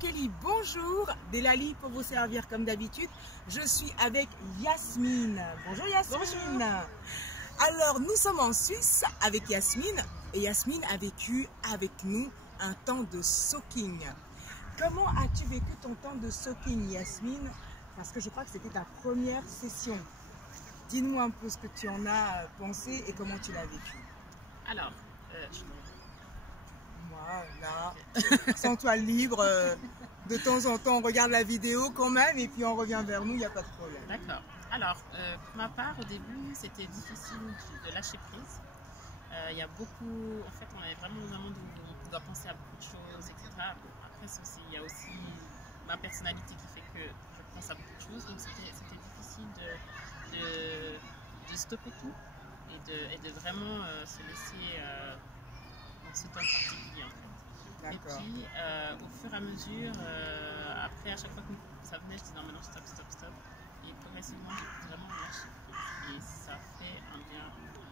Bikeli, bonjour, Delali pour vous servir comme d'habitude. Je suis avec Yasmine. Bonjour Yasmine. Bonjour. Alors nous sommes en Suisse avec Yasmine et Yasmine a vécu avec nous un temps de soaking. Comment as-tu vécu ton temps de soaking Yasmine? Parce que je crois que c'était ta première session. Dis-nous un peu ce que tu en as pensé et comment tu l'as vécu. Alors, voilà, sens-toi libre. De temps en temps, on regarde la vidéo quand même et puis on revient vers nous, il n'y a pas de problème. D'accord. Alors, pour ma part, au début, c'était difficile de lâcher prise. Il y a beaucoup, en fait, on est vraiment dans un monde où on doit penser à beaucoup de choses, etc. Bon, après, il y a aussi ma personnalité qui fait que je pense à beaucoup de choses, donc c'était difficile de stopper tout et de vraiment se laisser dans ce temps particulier, en fait. Et puis, au fur et à mesure, après, à chaque fois que ça venait, je disais non, maintenant stop. Et progressivement, j'ai vraiment lâché prise. Et ça fait un bien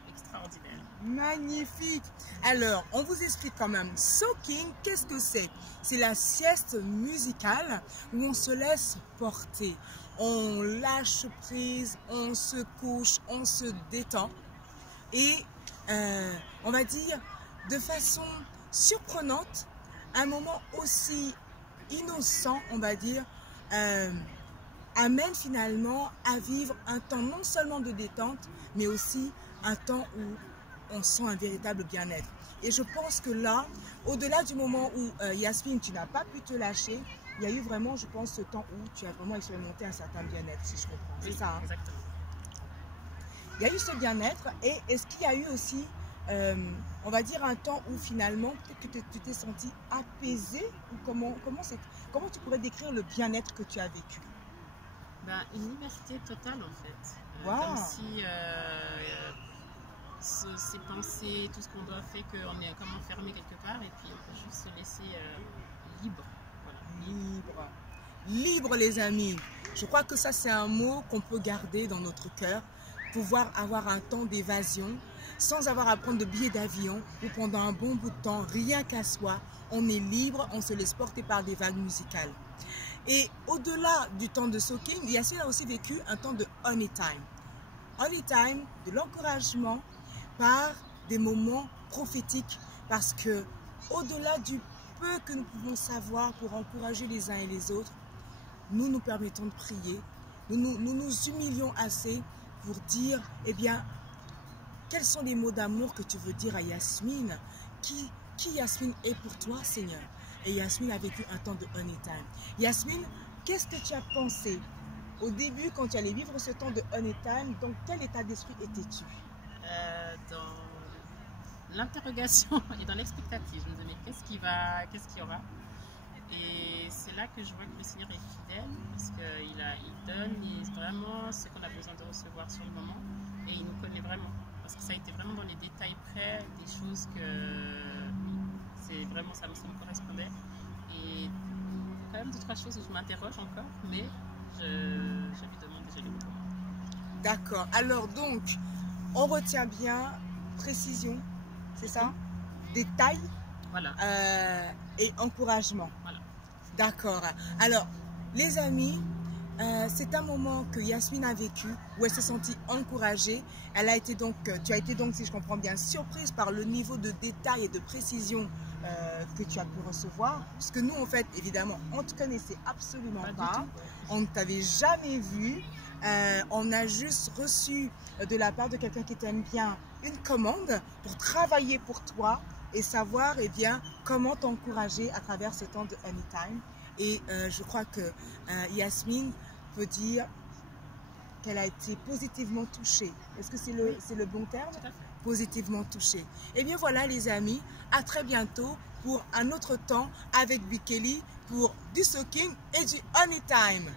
extraordinaire. Magnifique! Alors, on vous explique quand même. Soaking, qu'est-ce que c'est? C'est la sieste musicale où on se laisse porter. On lâche prise, on se couche, on se détend. Et on va dire de façon surprenante, un moment aussi innocent, on va dire, amène finalement à vivre un temps non seulement de détente, mais aussi un temps où on sent un véritable bien-être. Et je pense que là, au-delà du moment où Yasmine, tu n'as pas pu te lâcher, il y a eu vraiment, je pense, ce temps où tu as vraiment expérimenté un certain bien-être, si je comprends. C'est ça, hein? Exactement. Il y a eu ce bien-être et est-ce qu'il y a eu aussi, on va dire, un temps où finalement peut-être que tu t'es senti apaisé ou comment tu pourrais décrire le bien-être que tu as vécu? Ben, une liberté totale en fait. Wow. Comme si ces pensées, tout ce qu'on doit faire, qu'on est comme enfermé quelque part et puis on peut juste se laisser libre. Voilà. Libre les amis. Je crois que ça c'est un mot qu'on peut garder dans notre cœur. Pouvoir avoir un temps d'évasion sans avoir à prendre de billets d'avion ou pendant un bon bout de temps, rien qu'à soi, on est libre, on se laisse porter par des vagues musicales. Et au-delà du temps de soaking, Yasmine a aussi vécu un temps de honey time. Honey time, de l'encouragement par des moments prophétiques parce que au-delà du peu que nous pouvons savoir pour encourager les uns et les autres, nous permettons de prier, nous nous humilions assez pour dire, eh bien, quels sont les mots d'amour que tu veux dire à Yasmine? Qui Yasmine est pour toi, Seigneur? Et Yasmine a vécu un temps de honey time. Yasmine, qu'est-ce que tu as pensé au début quand tu allais vivre ce temps de honey time? Dans quel état d'esprit étais-tu? Dans l'interrogation et dans l'expectative. Je me disais, mais qu'est-ce qu'il y aura? Et c'est là que je vois que le Seigneur est fidèle parce qu'il donne vraiment ce qu'on a besoin de recevoir sur le moment et il nous connaît vraiment. Parce que ça a été vraiment dans les détails près des choses que c'est vraiment ça me correspondait. Et quand même 2-3 choses où je m'interroge encore, mais je lui demande et je lui demande. D'accord. Alors donc, on retient bien précision, c'est ça? Détail. Voilà. Et encouragement. Voilà. D'accord. Alors, les amis, c'est un moment que Yasmine a vécu où elle s'est sentie encouragée. Tu as été donc, si je comprends bien, surprise par le niveau de détail et de précision que tu as pu recevoir. Parce que nous, en fait, évidemment, on ne te connaissait absolument pas. On ne t'avait jamais vu. On a juste reçu de la part de quelqu'un qui t'aime bien une commande pour travailler pour toi et savoir bien, comment t'encourager à travers ce temps de anytime. Et je crois que Yasmine peut dire qu'elle a été positivement touchée. Est-ce que c'est le bon terme? Tout à fait. Positivement touchée. Et bien voilà les amis, à très bientôt pour un autre temps avec Bikeli pour du soaking et du anytime.